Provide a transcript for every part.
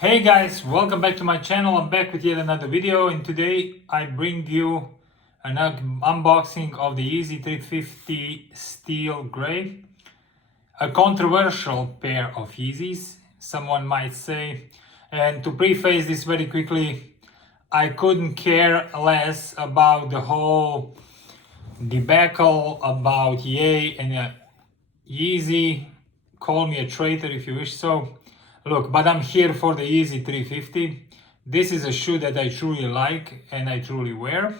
Hey guys, welcome back to my channel. I'm back with yet another video, and today I bring you an unboxing of the Yeezy350 Steel Grey, a controversial pair of Yeezys, someone might say. And to preface this very quickly, I couldn't care less about the whole debacle about Ye and Yeezy. Call me a traitor if you wish so. Look, but I'm here for the Yeezy350. This is a shoe that I truly like and I truly wear.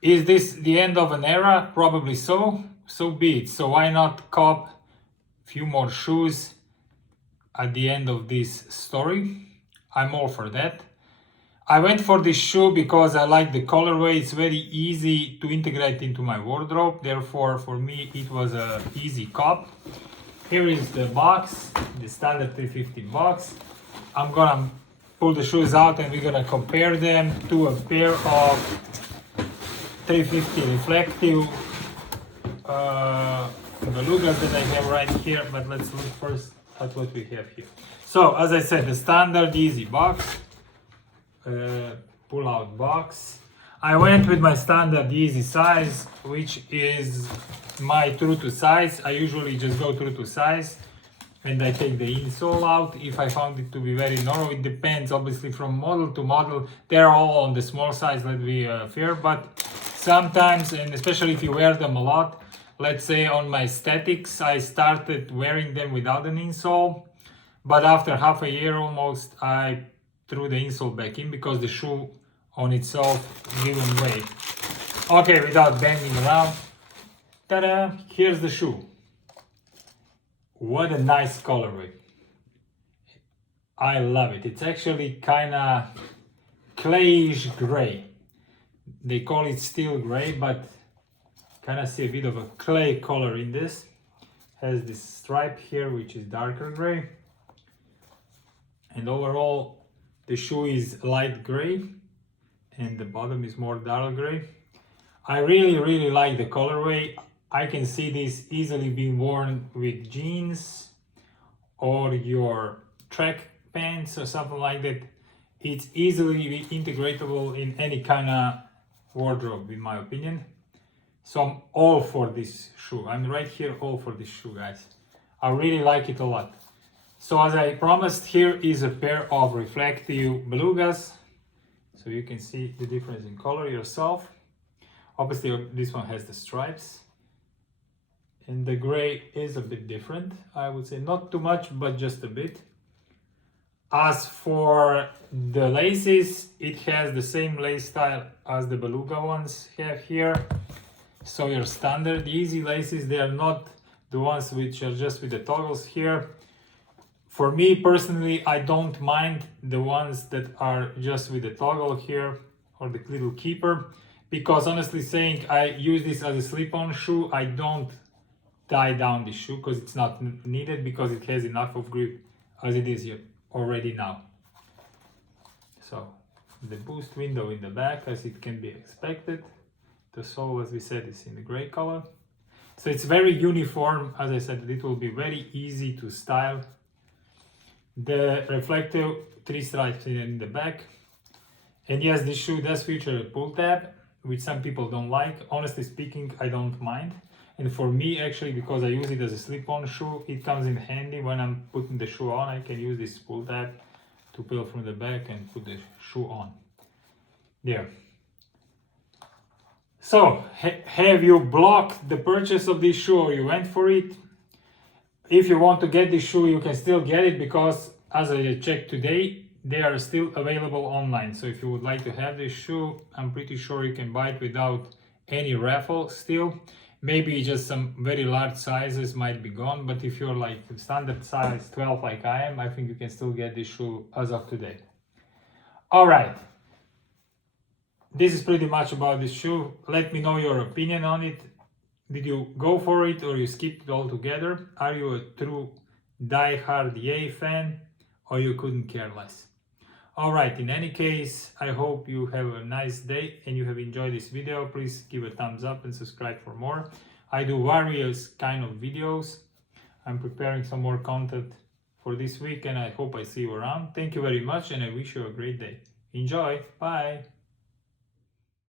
Is this the end of an era? Probably so. So be it. So why not cop a few more shoes at the end of this story? I'm all for that. I went for this shoe because I like the colorway. It's very easy to integrate into my wardrobe. Therefore, for me, it was an easy cop. Here is the box, the standard 350 box. I'm gonna pull the shoes out and we're gonna compare them to a pair of 350 reflective belugas that I have right here. But let's look first at what we have here. So, as I said, the standard Yeezy box, pull-out box. I went with my standard Yeezy size, which is my true to size. I usually just go true to size and I take the insole out if I found it to be very narrow. It depends obviously from model to model. They're all on the small size, let's be fair, but sometimes, and especially if you wear them a lot, let's say on my statics, I started wearing them without an insole, but after half a year almost, I threw the insole back in because the shoe on itself given way. Okay, without banging around, ta-da, here's the shoe. What a nice colorway. I love it. It's actually kind of clayish gray. They call it steel gray, but kind of see a bit of a clay color in this. Has this stripe here, which is darker gray. And overall, the shoe is light gray and the bottom is more dark gray. I really like the colorway. I can see this easily being worn with jeans or your track pants or something like that. It's easily integratable in any kind of wardrobe, in my opinion. So I'm all for this shoe. I'm right here all for this shoe, guys. I really like it a lot. So as I promised, here is a pair of reflective belugas. So you can see the difference in color yourself. Obviously this one has the stripes. And the gray is a bit different, I would say. Not too much, but just a bit. As for the laces, it has the same lace style as the beluga ones have here. So your standard Yeezy laces, they are not the ones which are just with the toggles here. For me personally, I don't mind the ones that are just with the toggle here or the little keeper, because honestly saying, I use this as a slip-on shoe. I don't tie down the shoe because it's not needed, because it has enough of grip as it is here already now. So the boost window in the back, as it can be expected. The sole, as we said, is in the gray color. So it's very uniform. As I said, it will be very easy to style. The reflective 3 stripes in the back. And yes, this shoe does feature a pull tab, which some people don't like. Honestly speaking, I don't mind. And for me, actually, because I use it as a slip-on shoe, it comes in handy when I'm putting the shoe on. I can use this pull tab to pull from the back and put the shoe on. There. So, have you blocked the purchase of this shoe or you went for it? If you want to get this shoe, you can still get it, because as I checked today, they are still available online. So if you would like to have this shoe, I'm pretty sure you can buy it without any raffle still. Maybe just some very large sizes might be gone, but if you're like standard size 12 like I am, I think you can still get this shoe as of today. All right. This is pretty much about this shoe. Let me know your opinion on it. Did you go for it or you skipped it altogether? Are you a true die-hard Ye fan or you couldn't care less? Alright, in any case, I hope you have a nice day and you have enjoyed this video. Please give a thumbs up and subscribe for more. I do various kind of videos. I'm preparing some more content for this week, and I hope I see you around. Thank you very much, and I wish you a great day. Enjoy. Bye.